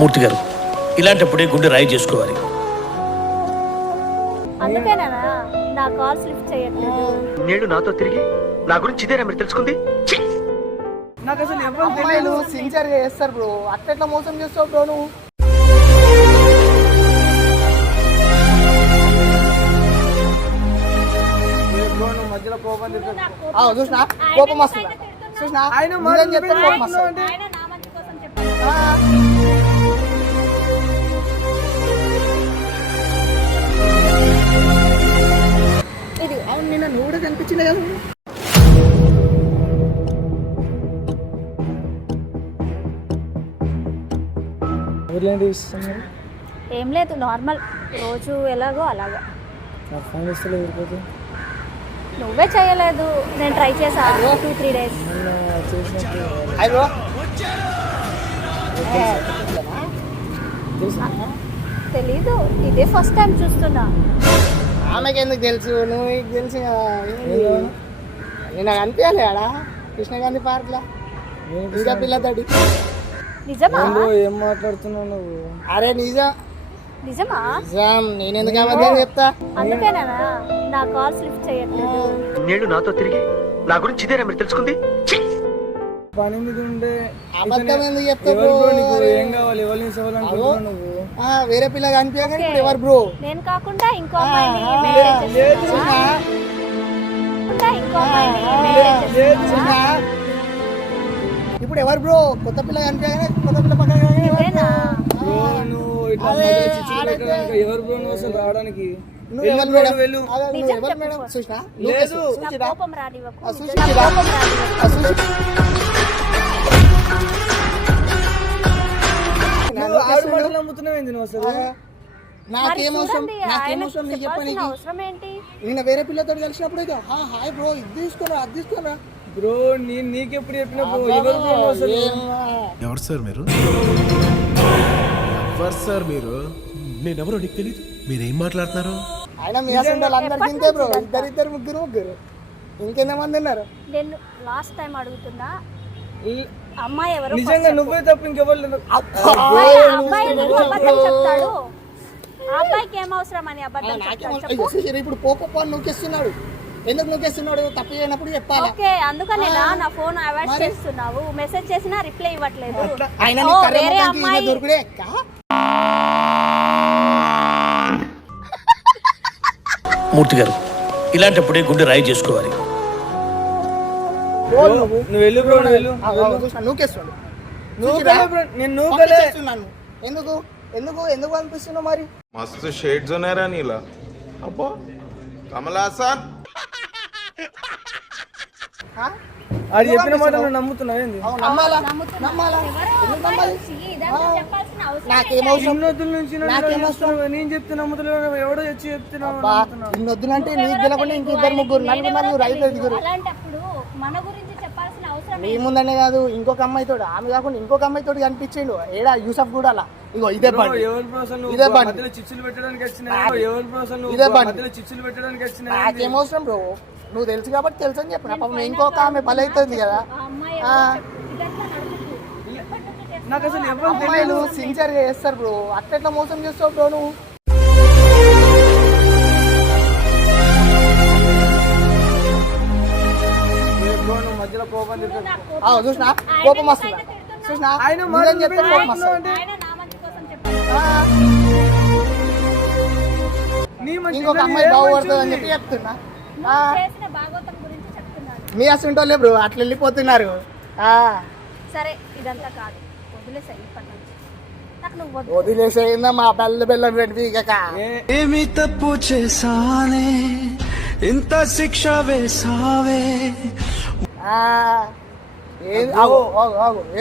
మూర్తి గారు ఇలాంటప్పుడే గుండె రాయి చేసుకోవాలి. అందుకేనా నా కాల్స్ లిఫ్ట్ చేయట్లేదు. నేను నాతో తిరిగి నా గురించి ఇదేనా మీరు తెలుసుకుంది? నాకు అసలు ఎవరు తెలియదు. సిన్సియర్ గా చేస్తారు బ్రో, అట్లా మోసం చేస్తావు బ్రో నువ్వు. మధ్యలో కోపం చూసినా కోపం వస్తుందా? చూసినా ఆయన చెప్తే కోపం వస్తుంది. ఇది అవును, నిన్న నువ్వు కూడా కనిపించింది కదా. ఏం లేదు, నార్మల్ రోజు ఎలాగో అలాగా. నువ్వే చేయలేదు, నేను ట్రై చేసా 2-3 డేస్. తెలీదు, ఇదే ఫస్ట్ టైం చూస్తున్నా. ఆమెకి ఎందుకు తెలుసు, నువ్వు తెలుసు నేను అనిపించాలి ఆడ కృష్ణగాంధీ పార్క్ లా ఇంకా పిల్లతోటి. నిజమా? ఏం మాట్లాడుతున్నావు నువ్వు? అరే నిజమా? నేను ఎందుకు అబద్ధం చెప్తా? అందుకేనా నా కాల్స్ లిఫ్ట్ చేయట్లేదు. నేను నాతో తిరిగి నా గురించి ఇదేనా మీరు తెలుసుకుంది? పని మీద ఉండే అబద్ధం ఎందుకు చెప్తావు? ఏం కావాలి? ఎవరిని సేవాలనుకుంటున్నావు నువ్వు? వేరే పిల్ల కనిపించగా ఇప్పుడు ఎవరు బ్రో? నేను కాకుండా ఇంకో అమ్మాయిని మెయింటైన్ చేస్తున్నా. ఇప్పుడు ఎవరు బ్రో? కొత్త పిల్ల కనిపించగానే కొత్త పిల్ల పక్కన ఎవరు బ్రో నువ్వు అసలు రావడానికి? నిన్న వేరే పిల్లతో కలిసినప్పుడు హాయ్ బ్రో ఇది తీసుకురా అది తీసుకురా బ్రో. నీకెప్పుడు చెప్పిన బ్రో? ఎవరు సార్ మీరు? ఎవరు సార్ మీరు? నేనెవరో నీకు తెలీదు. మీరేం మాట్లాడుతున్నారు? ఆయన మీ అందరికి ఇంతే బ్రో, ఇద్దరు ముగ్గురు ఇంకెంతమంది ఉన్నారు? నేను లాస్ట్ టైం అడుగుతున్నా, అమ్మాయి ఎవరు? నిజంగా నువ్వే తప్ప ఇంకెవరు? అబ్బాయి ఎందుకు అబద్ధం చెప్తాడు? అబ్బాయికి ఏం అవసరం అని అబద్ధం చెప్తాడు? ఇప్పుడు పోపో నూకేస్తున్నాడు. ఎందుకు నూకేస్తున్నాడు? తప్పు చేయనప్పుడు చెప్పాలి. ఓకే, అందుకనే నా ఫోన్ అవాయిడ్ చేస్తున్నావు. మెసేజ్ చేసినా రిప్లై ఇవ్వట్లేదు. వేరే అమ్మాయి దొరుకుడే. మూర్తి గారు ఇలాంటప్పుడే గుండె రాయి చేసుకోవాలి. నువ్వు వెళ్ళు బ్రో, నూకేస్తున్నాడు. ఎందుకు ఎందుకు ఎందుకు అనిపిస్తున్నావు మరి? మస్తు షేడ్స్ ఉన్నారా నీలా? అబ్బో కమలాసన్ అది చెప్పిన మాట నమ్ముతున్నావు? నేను చెప్తే నమ్ముతున్నావు, ఎవడో వచ్చి చెప్తున్నావు. ఇన్నొద్దులంటే నీకు గెలకుండా ఇంకిద్దరు ముగ్గురు నలుగురు 5-5 నీ ముందనే కాదు, ఇంకొక అమ్మాయితో, ఆమె కాకుండా ఇంకొక అమ్మాయితో కనిపించిండు ఏడా యూసఫ్ కూడా అలా. ఇగో ఇదే బండి, ఇదే బండి, చిచ్చులు పెట్టడానికి వచ్చిన. నాకేమవసరం బ్రో? నువ్వు తెలుసు కాబట్టి తెలుసు అని చెప్పిన. పాపం ఇంకొక ఆమె బలవుతుంది కదా. నాకు అసలు ఎవరు సిన్సియర్ గా చేస్తారు బ్రో, అట్లా మోసం చేస్తావు బ్రో నువ్వు. మధ్యలో కోపం చూసినా కోపం వస్తుందా? చూసినా ఆయన చెప్తే కోపం వస్తుంది. ఇంకొక అమ్మాయి బాగుపడుతుంది అని చెప్పి చెప్తున్నా. మీ అసంటోళ్ళే బ్రో అట్లా వెళ్ళిపోతున్నారు. సరే ఇదంతా కాదు, వదిలేసేయిందా మా బెల్లం ఏమి తప్పు చేసానే ఇంత శిక్ష వేసావే.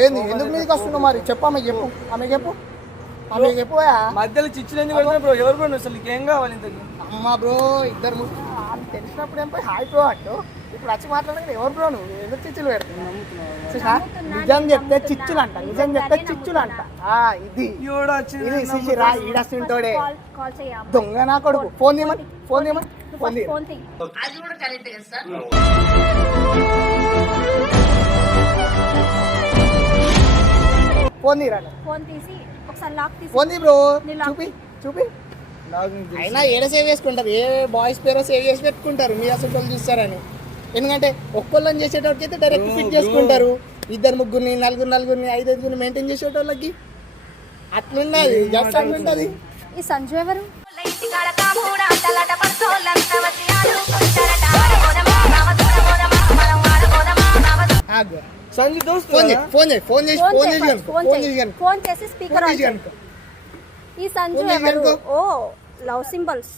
ఏంది ఎందుకు మీదకి వస్తున్నావు మరి? చెప్పు ఆమె చెప్పు, ఆమె చెప్పు, ఆమె చెప్పు. మధ్యలో చిచ్చులు ఎందుకు పెడతావు బ్రో? ఎవరు బ్రో అసలు ఏం కావాలి ఇంతకి? అమ్మా బ్రో ఇద్దరు తెలిసినప్పుడు ఏం పోయి హాయ్ బ్రో అంటూ ఇప్పుడు వచ్చి మాట్లాడక ఎవరు బ్రో నువ్వు? ఎందుకు చిచ్చులు పెడుతున్నావు? నిజం చెప్తే చిచ్చులు అంట, నిజం చెప్తే చిచ్చులు అంట. ఇది ఈడస్తుంటోడే దొంగ నా కొడుకు. ఫోన్ చేయమని ఫోన్ తీ. ఫోన్ తీ. ఫోన్ తీరా ఫోన్ తీసి ఒకసారి లాక్ తీసి ఫోన్ తీ బ్రో. నీ లాక్ చూపి చూపి. అయినా ఏడ సేవ్ చేసుకుంటారు, ఏ బాయ్స్ పేరో సేవ్ చేసి పెట్టుకుంటారు, మీరు అసలు వాళ్ళు చూస్తారని. ఎందుకంటే ఒక్కొల్లని చేసేటోళ్ళకి అయితే డైరెక్ట్ ఫిట్ చేసుకుంటారు, ఇద్దరు ముగ్గురిని నలుగురిని ఐదుగురిని మెయింటైన్ చేసేటోళ్ళకి అట్లున్నది, జస్ట్ అట్లుంటది. ఈ సంజు ఎవరు? ఆగు. సంజు దోస్తు ఫోన్ చేయి, ఫోన్ చేయి, ఫోన్ చేసి ఫోన్ చేసి కనుక్కో, ఫోన్ ఫోన్ చేయి. చేసి కనుక్కో, ఫోన్ చేసి స్పీకర్ ఫోన్ ఆన్ చేసి చేయి. కనుక్కో. ఈ సంజు ఫోన్ చేసి ఎవరు? కనుక్కో. ఓ లవ్ సింబల్స్.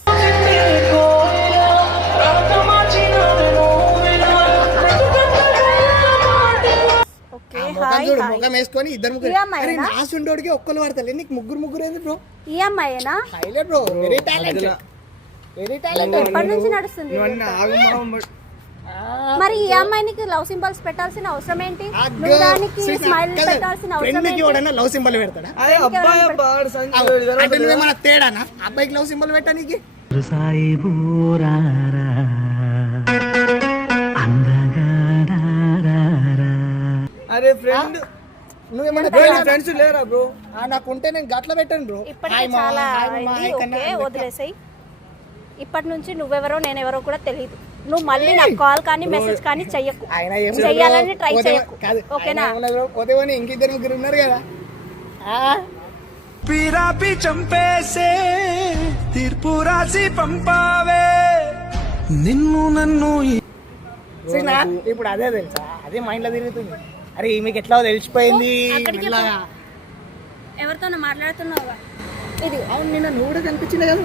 ఓకే ఆ ముఖం హాయ్ చూడు, హాయ్. ముఖం వేసుకొని ఇద్దరు ముగ్గురు. ఈ అమ్మాయినా? అరే నా సుండోడికి ఒక్కరు పడతారు, నీకు ముగ్గురు ఏంది బ్రో? ఈ అమ్మాయేనా? Highlight bro, very talented, very talented. ఎప్పటి నుంచి నడుస్తుంది? మరి ఈ అమ్మాయికి లవ్ సింబల్స్ పెట్టాల్సిన అవసరం ఏంటి? నువ్వు దానికి స్మైల్ పెట్టాల్సిన అవసరం ఫ్రెండ్కి ఏంటి? ఎవడన్నా లవ్ సింబల్ పెడతాడా? అరే అబ్బాయి అబ్బా ఆడు సంజు అంటే నువ్వేమన్నా తేడానా అబ్బాయికి లవ్ సింబల్ పెట్టడానికి? అరే ఫ్రెండ్ నువ్వేమన్నా ఫ్రెండ్స్ లేరా బ్రో? నాకుంటే నేను గట్ల పెట్టాను బ్రో. ఇప్పటికే చాలా అయింది, ఓకే వదిలేసాయి. ఇప్పటి నుంచి నువ్వెవరో నేనెవరో కూడా తెలియదు. నువ్వు మళ్ళీ నాకు కాల్ కానీ మెసేజ్ కానీ చెయ్యకు, ఆయన చెయ్యాలని ట్రై చేయకు, కాదు ఓకేనా? పోతే ఇంకిద్దరు ముగ్గురు ఉన్నారు కదా. పిరాపి చంపేసే తీర్పు రాసి పంపావే నిన్ను నన్ను చూసినా? ఇప్పుడు అదే తెలుసా, అదే మైండ్ లో తిరుగుతుంది. అరే మీకు ఎట్లా తెలిసిపోయింది అక్కడికి మెల్లగా. ఎవరితో మాట్లాడుతున్నావు? ఇది అవును నిన్న నువ్వు కూడా కనిపించింది కదా.